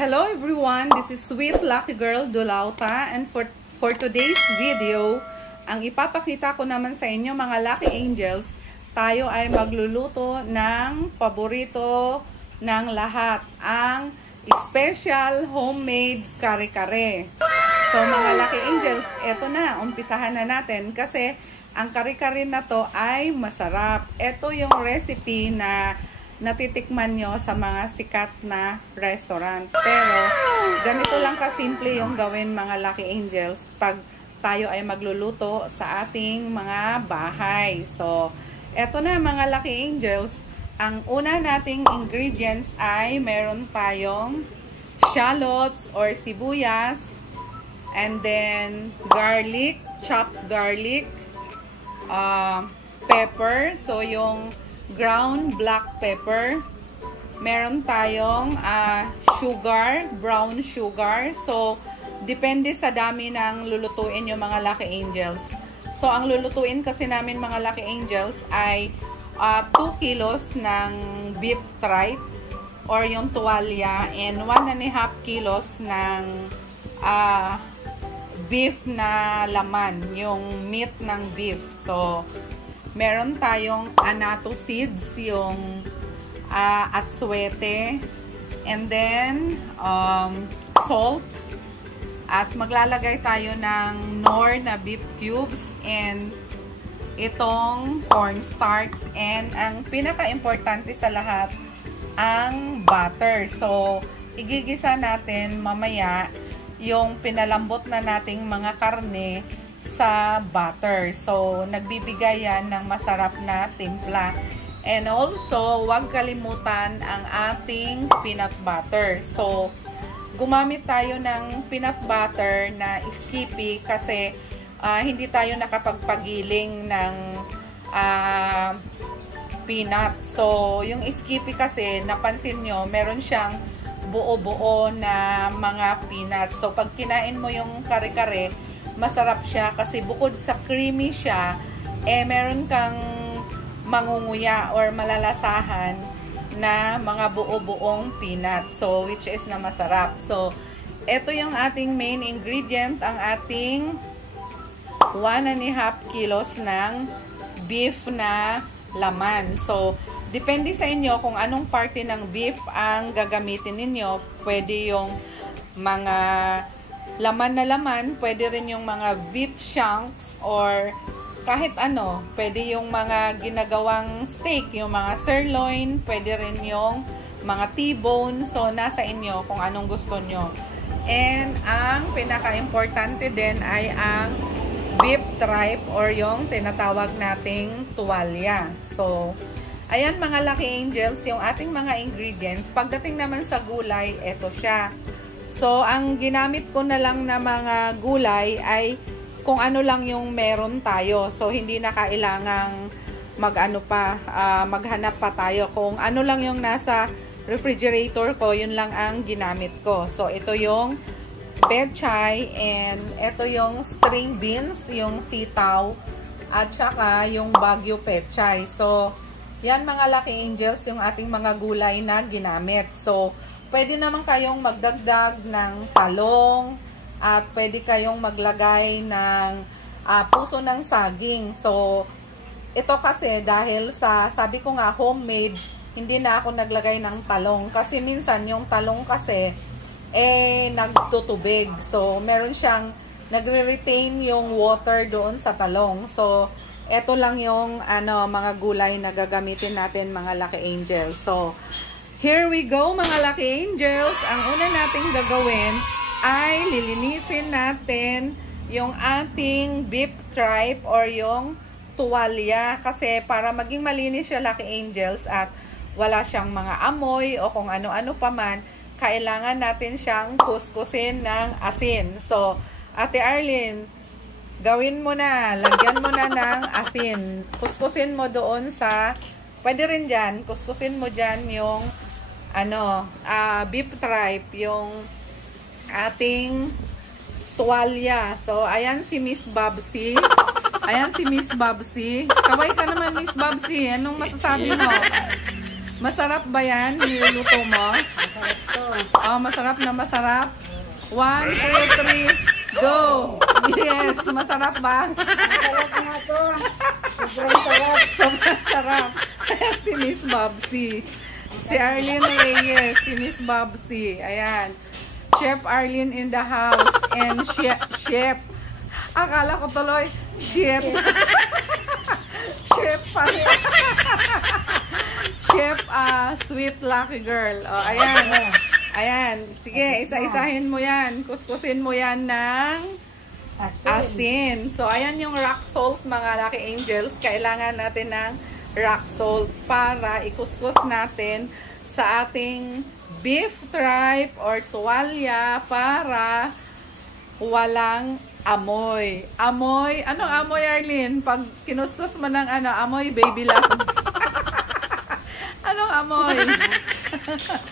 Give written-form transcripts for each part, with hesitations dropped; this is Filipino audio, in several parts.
Hello everyone, this is Sweet Lucky Girl Dulauta, and for today's video, ang ipapakita ko naman sa inyo mga Lucky Angels, tayo ay magluluto ng paborito ng lahat, ang special homemade kare-kare. So mga Lucky Angels, eto na, umpisahan na natin kasi ang kare-kare na to ay masarap. Ito yung recipe na natitikman nyo sa mga sikat na restaurant. Pero, ganito lang kasimple yung gawin mga Lucky Angels pag tayo ay magluluto sa ating mga bahay. So, eto na mga Lucky Angels. Ang una nating ingredients ay meron tayong shallots or sibuyas, and then garlic, chopped garlic, pepper, so yung ground black pepper. Meron tayong sugar, brown sugar. So, depende sa dami ng lulutuin yung mga Lucky Angels. So, ang lulutuin kasi namin mga Lucky Angels ay 2 kilos ng beef tripe or yung tuwalya, and 1.5 kilos ng beef na laman, yung meat ng beef. So, meron tayong annatto seeds, yung atsuete, and then salt, at maglalagay tayo ng Knorr na beef cubes, and itong cornstarch, and ang pinaka-importante sa lahat, ang butter. So, igigisa natin mamaya yung pinalambot na nating mga karne sa butter. So, nagbibigay yan ng masarap na timpla. And also, huwag kalimutan ang ating peanut butter. So, gumamit tayo ng peanut butter na Skippy kasi hindi tayo nakapagpagiling ng peanut. So, yung Skippy kasi, napansin nyo, meron siyang buo-buo na mga peanuts. So, pag kinain mo yung kare-kare, masarap siya kasi bukod sa creamy siya, meron kang mangunguya or malalasahan na mga buo-buong peanuts. So, which is na masarap. So, ito yung ating main ingredient, ang ating 1.5 kilos ng beef na laman. So, depende sa inyo kung anong parte ng beef ang gagamitin ninyo. Pwede yung mga laman na laman, pwede rin yung mga beef chunks or kahit ano. Pwede yung mga ginagawang steak, yung mga sirloin, pwede rin yung mga T-bone. So, nasa inyo kung anong gusto nyo. And ang pinaka-importante din ay ang beef tripe or yung tinatawag nating tuwalya. So, ayan mga Lucky Angels, yung ating mga ingredients. Pagdating naman sa gulay, eto siya. So, ang ginamit ko na lang na mga gulay ay kung ano lang yung meron tayo. So, hindi na kailangang maghanap pa tayo. Kung ano lang yung nasa refrigerator ko, yun lang ang ginamit ko. So, ito yung pechay, and ito yung string beans, yung sitaw, at saka yung Baguio pechay. So, yan mga Lucky Angels, yung ating mga gulay na ginamit. So, pwede naman kayong magdagdag ng talong, at pwede kayong maglagay ng puso ng saging. So, ito kasi dahil sa, sabi ko nga, homemade, hindi na ako naglagay ng talong. Kasi minsan yung talong kasi, nagtutubig. So, meron siyang, nagre-retain yung water doon sa talong. So, ito lang yung mga gulay na gagamitin natin mga Lucky Angels. So, here we go mga Lucky Angels. Ang una nating gagawin ay lilinisin natin yung ating beef tripe or yung tuwalya. Kasi para maging malinis siya Lucky Angels at wala siyang mga amoy o kung ano-ano pa man, kailangan natin siyang kuskusin ng asin. So, Ate Arlene, gawin mo na, lagyan mo na ng asin. Kuskusin mo doon sa, pwede rin dyan, kuskusin mo dyan yung beef tripe, yung ating tuwalya. So, ayan si Miss Babsy. Ayan si Miss Babsy. Kaway ka naman, Miss Babsy. Anong masasabi mo? Masarap ba yan? Niluluto mo? Masarap to. Oh, masarap na masarap. 1, 2, 3, go! Yes, masarap ba? Masarap nga to. Sobrang sarap. Sobrang sarap. Si Miss Bobsy. Si Arlene Reyes, si Miss Bobsy. Ayan. Chef Arlene in the house. And chef. Akala ko tuloy, chef. Chef pa. Chef, sweet lucky girl. Oh, ayan. Ayan. Sige, isa-isahin mo yan. Kuskusin mo yan ng asin. So, ayan yung rock salt, mga lucky angels. Kailangan natin ng rock salt para ikuskus natin sa ating beef tripe or tuwalya para walang amoy. Amoy, anong amoy, Arlene? Pag kinuskus mo ng amoy baby lang. Anong amoy?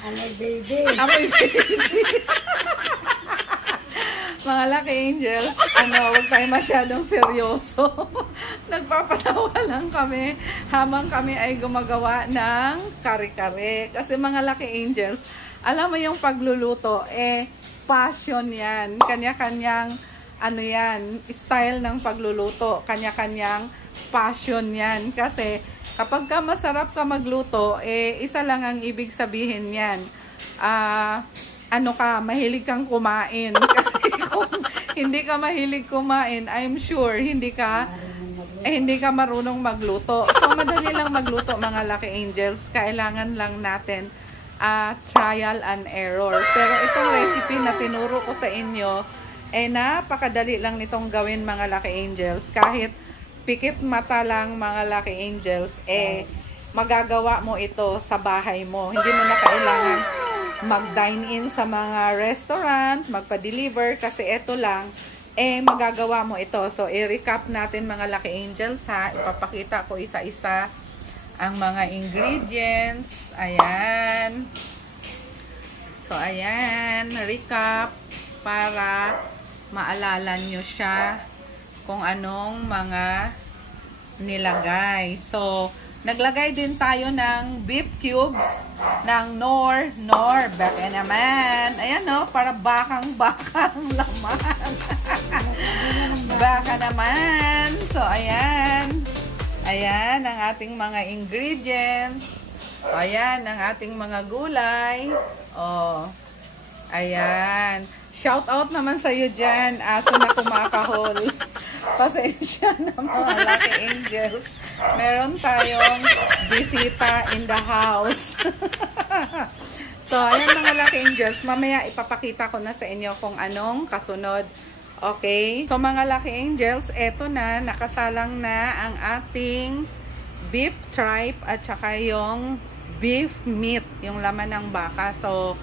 Amoy baby. Amoy baby. Mga lucky angels, huwag tayo masyadong seryoso. Nagpapatawa lang kami habang kami ay gumagawa ng kare-kare. Kasi mga lucky angels, alam mo yung pagluluto, passion yan. Kanya-kanyang, yan, style ng pagluluto. Kanya-kanyang passion yan. Kasi, kapag ka masarap ka magluto, isa lang ang ibig sabihin yan. Mahilig kang kumain. Kasi kung hindi ka mahilig kumain, I'm sure hindi ka marunong magluto. So, madali lang magluto, mga lucky angels. Kailangan lang natin trial and error. Pero itong recipe na tinuro ko sa inyo, napakadali lang nitong gawin, mga lucky angels. Kahit pikit mata lang, mga lucky angels, magagawa mo ito sa bahay mo. Hindi mo na kailangan mag-dine in sa mga restaurant, magpa-deliver, kasi ito lang, magagawa mo ito. So, i-recap natin, mga lucky angels, ha. Ipapakita ko isa-isa ang mga ingredients. Ayan. So, ayan. Recap para maalala nyo siya kung anong mga nilagay. So, naglagay din tayo ng beef cubes ng Knorr. Baka naman. Ayan, no? Para bakang-bakang laman. Baka naman. So, ayan. Ayan ang ating mga ingredients. Ayan ang ating mga gulay. Oh. Ayan. Shout out naman sa iyo dyan, aso na kumakahol. Pasensya na, mga lucky angels. Meron tayong bisita in the house. So, ayan, mga lucky angels. Mamaya ipapakita ko na sa inyo kung anong kasunod. Okay? So, mga lucky angels, eto na, nakasalang na ang ating beef tripe at saka yung beef meat, yung laman ng baka. So,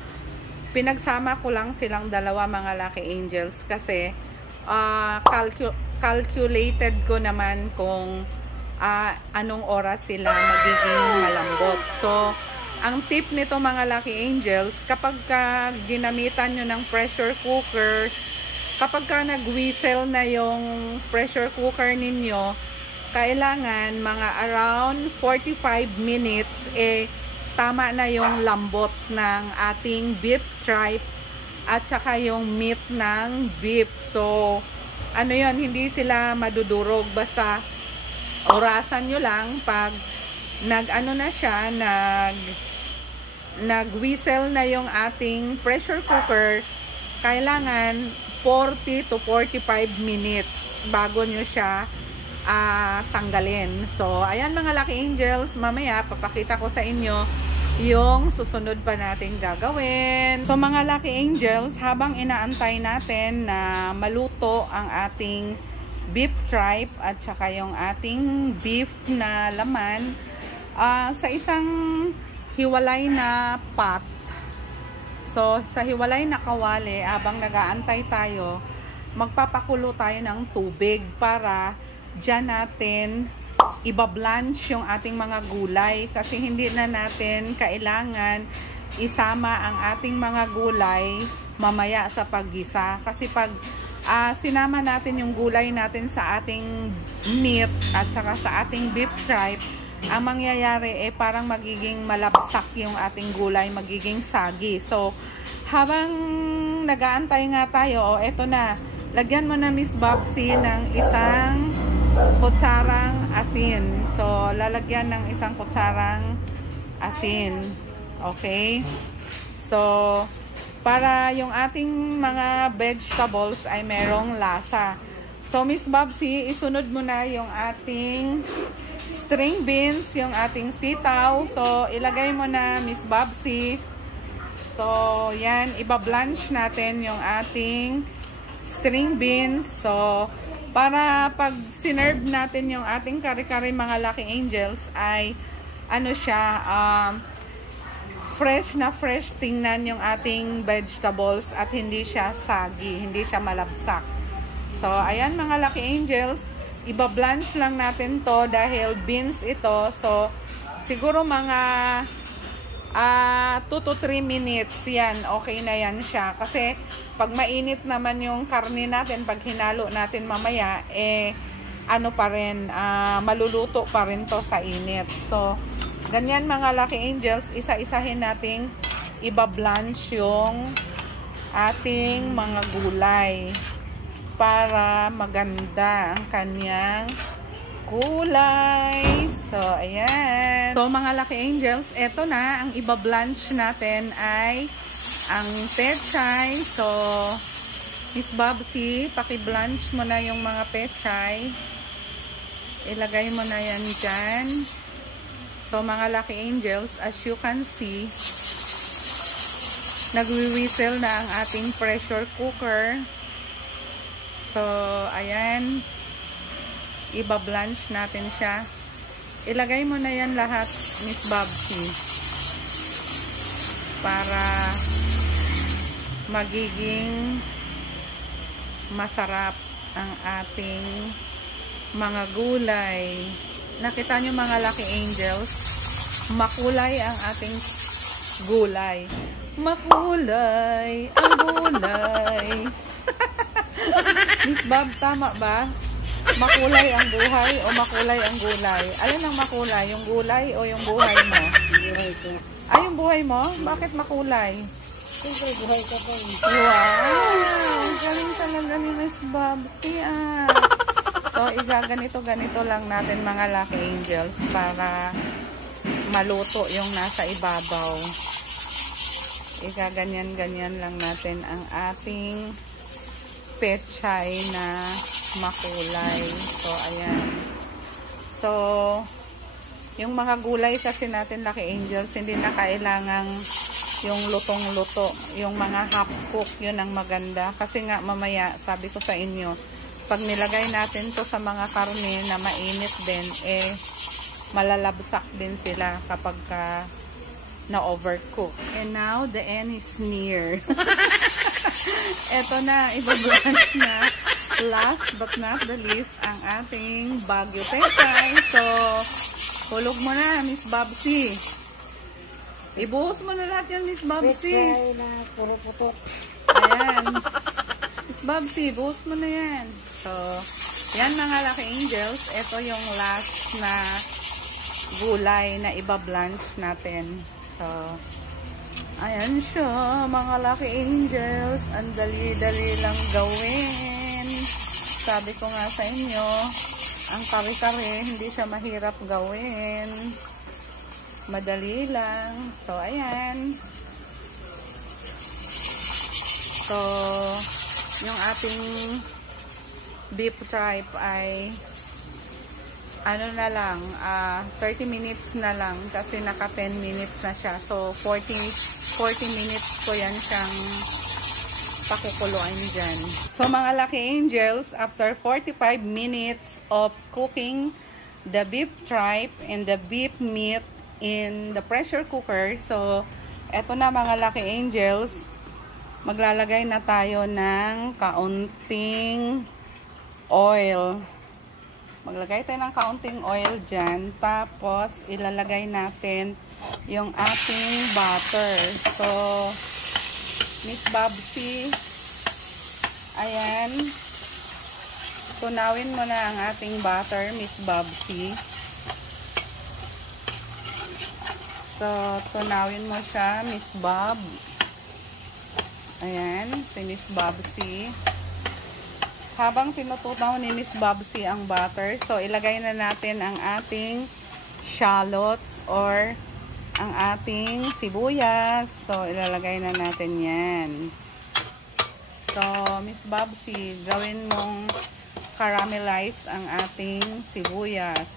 pinagsama ko lang silang dalawa, mga lucky angels, kasi calculated ko naman kung anong oras sila magiging malambot. So, ang tip nito, mga lucky angels, kapag ginamitan nyo ng pressure cooker, kapag nag-whistle na yung pressure cooker ninyo, kailangan mga around 45 minutes, tama na yung lambot ng ating beef tripe at saka yung meat ng beef. So, yun, hindi sila madudurog. Basta, orasan nyo lang pag na siya, nag-whistle na yung ating pressure cooker, kailangan 40 to 45 minutes bago nyo siya tanggalin. So, ayan, mga lucky angels, mamaya papakita ko sa inyo yung susunod pa natin gagawin. So, mga lucky angels, habang inaantay natin na maluto ang ating beef tripe at saka yung ating beef na laman, sa isang hiwalay na pot, so sa hiwalay na kawali, habang nag-aantay tayo, magpapakulo tayo ng tubig para dyan natin ibablanch yung ating mga gulay, kasi hindi na natin kailangan isama ang ating mga gulay mamaya sa paggisa. Kasi pag sinama natin yung gulay natin sa ating meat at saka sa ating beef tripe, ang mangyayari parang magiging malabsak yung ating gulay, magiging sagi. So, habang nag-aantay nga tayo, eto na, lagyan mo na Miss Bobsy ng isang kutsarang asin. So, lalagyan ng isang kutsarang asin. Okay? So, para yung ating mga vegetables ay merong lasa. So, Miss Bobsy, isunod mo na yung ating string beans, yung ating sitaw. So, ilagay mo na, Miss Bobsy. So, yan, iba-blanch natin yung ating string beans. So, para pag sinerve natin yung ating kare-kare mga Lucky Angels ay ano siya, fresh na fresh tingnan yung ating vegetables at hindi siya sagi, hindi siya malabsak. So, ayan mga Lucky Angels, iba-blanch lang natin to dahil beans ito. So, siguro mga 2 to 3 minutes yan, okay na yan siya. Kasi, pag mainit naman yung karne natin, pag hinalo natin mamaya, ano pa rin, maluluto pa rin to sa init. So, ganyan mga Lucky Angels, isa-isahin nating iba-blanch yung ating mga gulay para maganda ang kanyang kulay. So, ayan. So, mga Lucky Angels, eto na, ang iba-blanch natin ay ang pechay. So, Miss Bobsy, paki-blanch mo na yung mga pechay. Ilagay mo na yan dyan. So, mga Lucky Angels, as you can see, nagwi-whistle na ang ating pressure cooker. So, ayan. Iba-blanch natin siya. Ilagay mo na yan lahat, Miss Bobsy. Para magiging masarap ang ating mga gulay. Nakita nyo mga Lucky Angels, makulay ang ating gulay. Makulay ang gulay. Miss Bob, tama ba? Makulay ang buhay o makulay ang gulay? Alin ang makulay? Yung gulay o yung buhay mo? Ay, yung buhay mo? Bakit makulay? Siyempre, buhay ka pa eh. Wow! Galing talaga ni Miss Bob. So, ganito lang natin mga Lucky Angels para maluto yung nasa ibabaw. Ganyan lang natin ang ating pechay na makulay. So, ayan. So, yung mga gulay kasi natin Lucky Angels, hindi na kailangang yung lutong-luto. Yung mga half cook, yun ang maganda. Kasi nga, mamaya, sabi ko sa inyo, pag nilagay natin to sa mga karne na mainit din, malalabsak din sila kapag na-overcook. And now, the end is near. Eto na, iba-blanch na. Last but not the least, ang ating Baguio pechay. So, hulog mo na, Miss Bobsy. Ibuhos mo na lahat yan, Miss Bobsy. Pechay na puro putok. Ayan. Miss Bobsy, buhos mo na yan. So, yan mga Lucky Angels. Ito yung last na gulay na iba-blanch natin. So, ayan siya, mga Lucky Angels. Ang dali-dali lang gawin. Sabi ko nga sa inyo, ang kare-kare, hindi siya mahirap gawin. Madali lang. So, ayan. So, yung ating beef tripe ay ano na lang, 30 minutes na lang kasi naka 10 minutes na siya. So, 40 minutes ko yan siyang pakukuluan dyan. So, mga Lucky Angels, after 45 minutes of cooking the beef tripe and the beef meat in the pressure cooker, so, eto na mga Lucky Angels, maglalagay na tayo ng kaunting oil. Maglagay tayo ng kaunting oil dyan. Tapos, ilalagay natin yung ating butter. So, Miss Bobsy, ayan. Tunawin mo na ang ating butter, Miss Bobsy. So, tunawin mo siya, Miss Bob. Ayan, si Miss Bobsy. Habang tinutunaw ni Miss Bobsy ang butter, so ilagay na natin ang ating shallots or ang ating sibuyas. So, ilalagay na natin yan. So, Miss Bobsy, gawin mong caramelize ang ating sibuyas.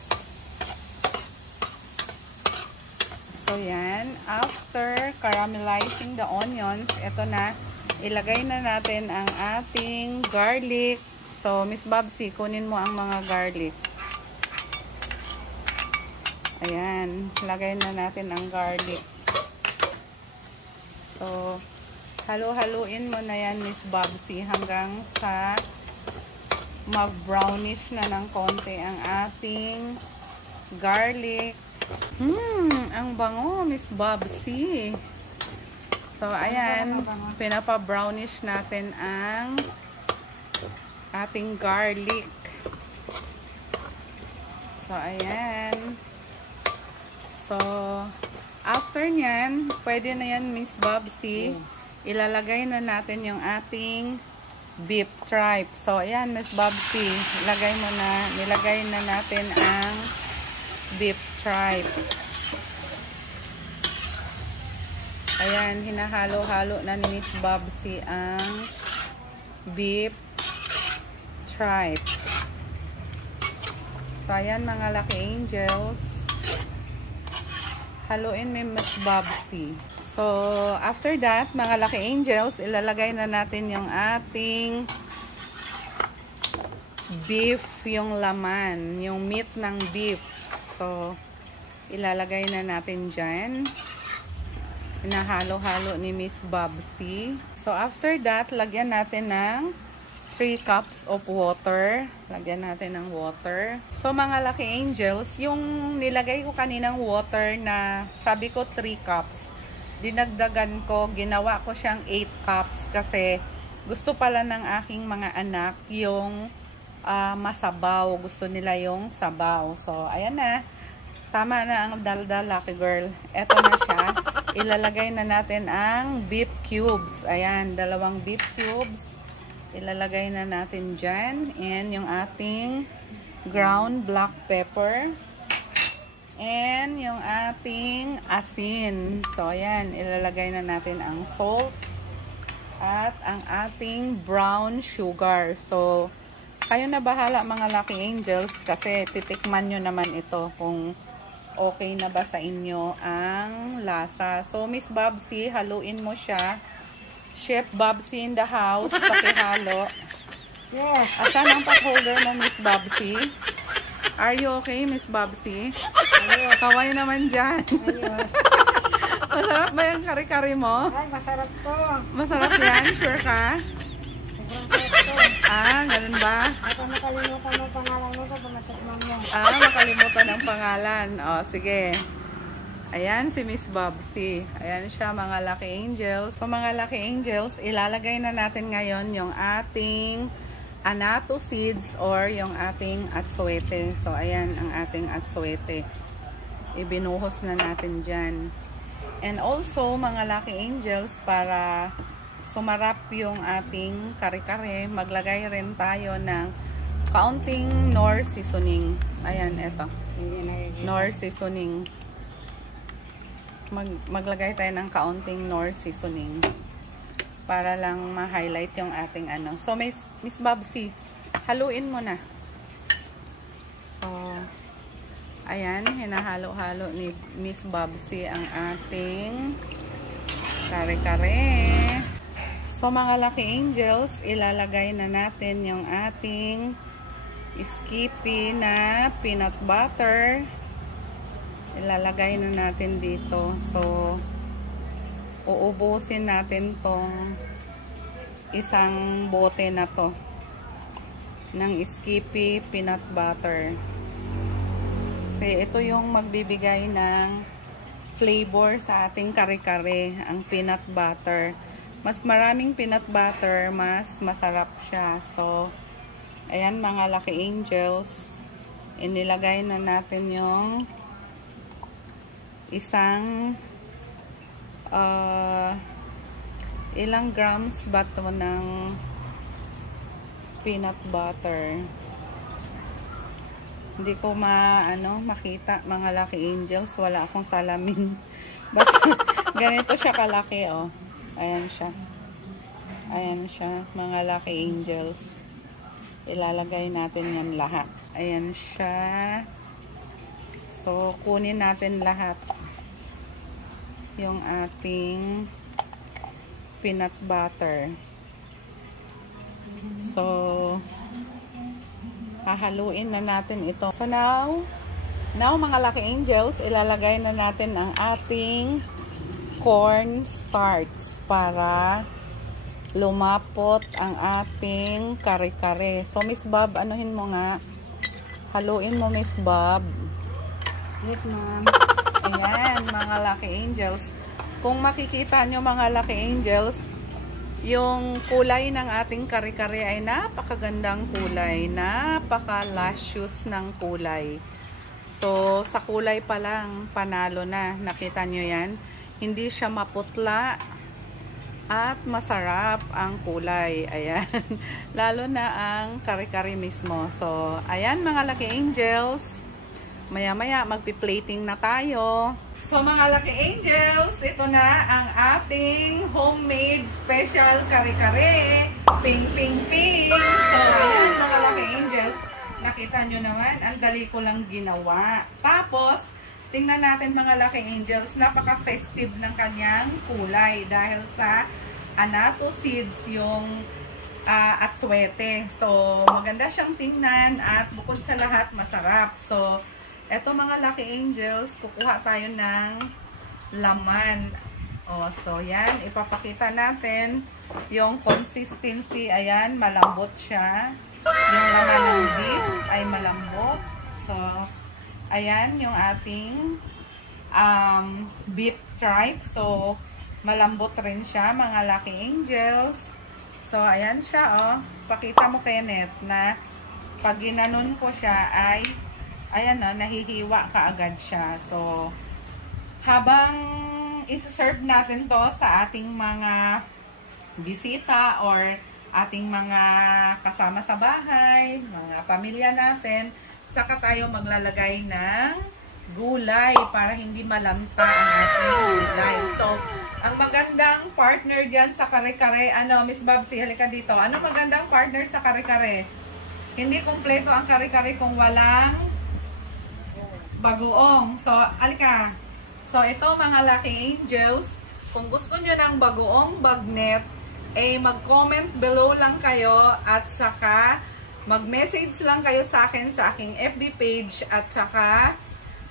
So, yan. After caramelizing the onions, ito na, ilagay na natin ang ating garlic. So, Miss Bobsy, kunin mo ang mga garlic. Ayan. Lagay na natin ang garlic. So, halo-haluin mo na yan, Miss Bobsy, hanggang sa mag-brownish na ng konti ang ating garlic. Ang bango, Miss Bobsy. So, ayan, pinapa-brownish natin ang ating garlic. So, ayan. So, after nyan, pwede na yan, Miss Bobsy. Ilalagay na natin yung ating beef tripe. So, ayan, Miss Bobsy. Nilagay na natin ang beef tripe. Ayan, hinahalo-halo na ni Miss Bobsy ang beef tripe. So, ayan mga Lucky Angels. Haluin mo Miss Bobsy. So, after that, mga Lucky Angels, ilalagay na natin yung ating beef, yung laman, yung meat ng beef. So, ilalagay na natin dyan. Hinahalo-halo ni Miss Bobsy. So, after that, lagyan natin ng 3 cups of water. Lagyan natin ng water. So, mga Lucky Angels, yung nilagay ko kaninang water na sabi ko 3 cups, dinagdagan ko, ginawa ko siyang 8 cups kasi gusto pala ng aking mga anak yung masabaw. Gusto nila yung sabaw. So, ayan na. Tama na ang daldal, Lucky Girl. Eto na siya. Ilalagay na natin ang beef cubes. Ayan, 2 beef cubes. Ilalagay na natin dyan. And yung ating ground black pepper. And yung ating asin. So, ayan, ilalagay na natin ang salt. At ang ating brown sugar. So, kayo na bahala mga Lucky Angels kasi titikman nyo naman ito kung okay na ba sa inyo ang lasa. So, Miss Bobsy, haluin mo siya. Chef Bobsy in the house, pakihalo. Yes. Asan ang pot holder mo, Miss Bobsy? Are you okay, Miss Bobsy? Ayos. Kaway naman dyan. Ayos. Masarap ba yung kari-kari mo? Ay, masarap to. Masarap yan? Sure ka? Sobrang sarap to. Ganun ba? Baka nakalimutan mo pangalan mo pag matikman mo. Makalimutan ang pangalan. O, sige. Ayan si Miss Bobsy. Ayan siya mga Lucky Angels. So, mga Lucky Angels, ilalagay na natin ngayon yung ating annatto seeds or yung ating atsuete. So, ayan ang ating atsuete. Ibinuhos na natin dyan. And also, mga Lucky Angels, para sumarap yung ating kare-kare, maglagay rin tayo ng kaunting Knorr seasoning. Ayan, eto. Knorr seasoning. Maglagay tayo ng kaunting Knorr seasoning para lang ma-highlight yung ating ano. So, Miss Bobsy, haluin mo na. So, ayan, hinahalo-halo ni Miss Bobsy ang ating kare-kare. So, mga Lucky Angels, ilalagay na natin yung ating Skippy na peanut butter. Ilalagay na natin dito. So, uubusin natin tong isang bote na to ng Skippy peanut butter. Kasi ito yung magbibigay ng flavor sa ating kare-kare, ang peanut butter. Mas maraming peanut butter, mas masarap siya. So, ayan mga Lucky Angels, inilagay na natin yung isang ilang grams ba to ng peanut butter. Hindi ko makita mga Lucky Angels. Wala akong salamin. Basta ganito siya kalaki, oh. Ayan siya. Ayan siya, mga Lucky Angels. Ilalagay natin yan lahat. Ayan siya. So, kunin natin lahat. Yung ating peanut butter. So, hahaluin na natin ito. So now mga Lucky Angels, ilalagay na natin ang ating corn starch para lumapot ang ating kare-kare. So Miss Bob, anuhin mo nga. Haluin mo, Miss Bob. Yes, ma'am. Ayan, mga Lucky Angels. Kung makikita nyo mga Lucky Angels, yung kulay ng ating kare-kare ay napakagandang kulay. Napaka-luscious ng kulay. So, sa kulay pa lang, panalo na. Nakita nyo yan? Hindi siya maputla at masarap ang kulay. Ayan. Lalo na ang kare-kare mismo. So, ayan mga Lucky Angels. Maya-maya, magpi-plating na tayo. So mga Lucky Angels, ito na ang ating homemade special kare-kare. Ping, ping, ping. So ayan mga Lucky Angels, nakita nyo naman, ang dali ko lang ginawa. Tapos, tingnan natin mga Lucky Angels, napaka-festive ng kanyang kulay dahil sa annatto seeds yung atswete. So maganda siyang tingnan at bukod sa lahat, masarap. So eto mga Lucky Angels, kukuha tayo ng laman. So yan, ipapakita natin yung consistency. Ayan, malambot siya. Yung laman ng beef ay malambot. So, ayan yung ating beef tripe. So, malambot rin siya mga Lucky Angels. So, ayan siya, oh. Pakita mo, Kenneth, na pag ginanon ko siya ay ayan na, nahihiwa kaagad siya. So, habang isi-serve natin to sa ating mga bisita or ating mga kasama sa bahay, mga pamilya natin, saka tayo maglalagay ng gulay para hindi malanta ang ating gulay. So, ang magandang partner dyan sa kare-kare, Miss Babsi, halika dito. Ano magandang partner sa kare-kare? Hindi kumpleto ang kare-kare kung walang bagoong. So, alika. So, ito mga Lucky Angels, kung gusto nyo ng bagoong bagnet, mag-comment below lang kayo at saka mag-message lang kayo sa akin sa aking FB page at saka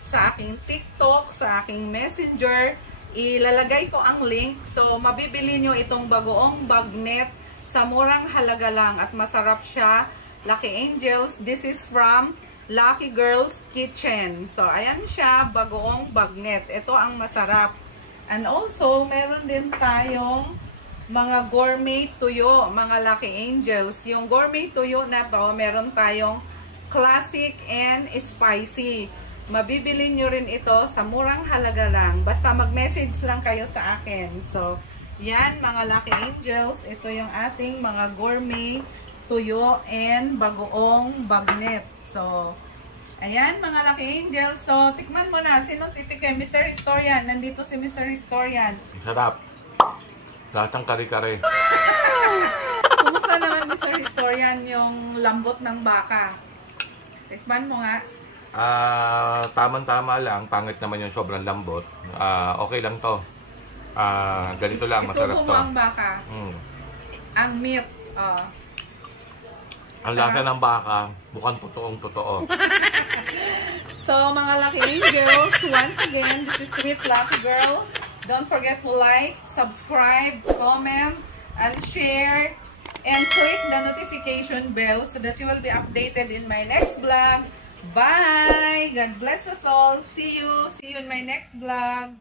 sa aking TikTok, sa aking Messenger. Ilalagay ko ang link. So, mabibili nyo itong bagoong bagnet sa murang halaga lang at masarap siya. Lucky Angels, this is from Lucky Girls Kitchen. So, ayan siya, bagoong bagnet. Ito ang masarap. And also, meron din tayong mga gourmet tuyo, mga Lucky Angels. Yung gourmet tuyo na to, meron tayong classic and spicy. Mabibili nyo rin ito sa murang halaga lang. Basta mag-message lang kayo sa akin. So, yan mga Lucky Angels. Ito yung ating mga gourmet tuyo and bagoong bagnet. So, ayan mga Lucky Angels. So, tikman mo na. Sinong titikim? Mr. Historian. Nandito si Mr. Historian. Sarap. Lahat ng kare-kare. Kumusta naman Mr. Historian yung lambot ng baka? Tikman mo nga. Tama-tama lang. Pangit naman yung sobrang lambot. Okay lang to. Ganito lang. Masarap to. Isubo mo ang baka. Ang meat. Ang lasa ng baka, mukhang totoong-totoo. So, mga Lucky Angels, once again, this is Sweet Lucky Girl. Don't forget to like, subscribe, comment, and share, and click the notification bell so that you will be updated in my next vlog. Bye! God bless us all. See you in my next vlog.